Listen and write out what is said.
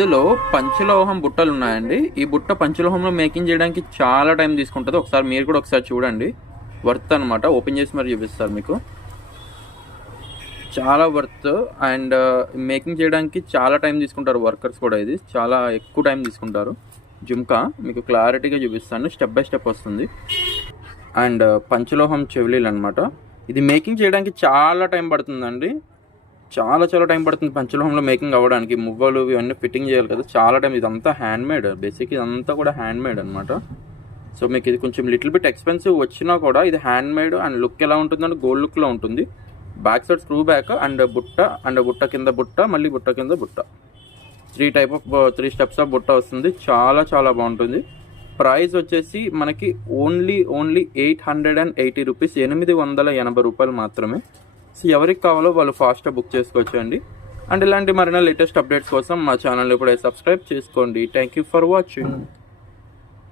ఇందులో పంచలోహం బుట్టలు ఉన్నాయండి. ఈ బుట్ట పంచలోహంలో మేకింగ్ చేయడానికి చాలా టైం తీసుకుంటుంది. ఒకసారి మీరు కూడా ఒకసారి చూడండి. వర్త్ అనమాట. ఓపెన్ చేసి మరి చూపిస్తారు మీకు. చాలా వర్త్ అండ్ మేకింగ్ చేయడానికి చాలా టైం తీసుకుంటారు వర్కర్స్ కూడా. ఇది చాలా ఎక్కువ టైం తీసుకుంటారు. జుమ్కా మీకు క్లారిటీగా చూపిస్తాను. స్టెప్ బై స్టెప్ వస్తుంది. అండ్ పంచలోహం చెవిలీలు అనమాట. ఇది మేకింగ్ చేయడానికి చాలా టైం పడుతుందండి. చాలా టైం పడుతుంది పంచలోహంలో మేకింగ్ అవ్వడానికి. మువ్వలు ఇవన్నీ ఫిట్టింగ్ చేయాలి కదా, చాలా టైం. ఇదంతా హ్యాండ్మేడ్. బేసిక్ ఇదంతా కూడా హ్యాండ్మేడ్ అనమాట. సో మీకు ఇది కొంచెం లిటిల్ బిట్ ఎక్స్పెన్సివ్ వచ్చినా కూడా ఇది హ్యాండ్మేడ్ అండ్ లుక్ ఎలా ఉంటుందంటే గోల్డ్ లుక్లో ఉంటుంది. Back side screw back and బుట్ట కింద బుట్ట, మళ్ళీ బుట్ట కింద బుట్ట. 3 స్టెప్స్ ఆఫ్ బుట్ట వస్తుంది. చాలా బాగుంటుంది. ప్రైస్ వచ్చేసి మనకి ఓన్లీ 880 రూపీస్, 880 రూపాయలు మాత్రమే. సో ఎవరికి కావాలో వాళ్ళు ఫాస్ట్గా బుక్ చేసుకోవచ్చు అండి. అండ్ ఇలాంటి మరిన్ని లేటెస్ట్ అప్డేట్స్ కోసం మా ఛానల్ ఇప్పుడే సబ్స్క్రైబ్ చేసుకోండి. Thank you for watching.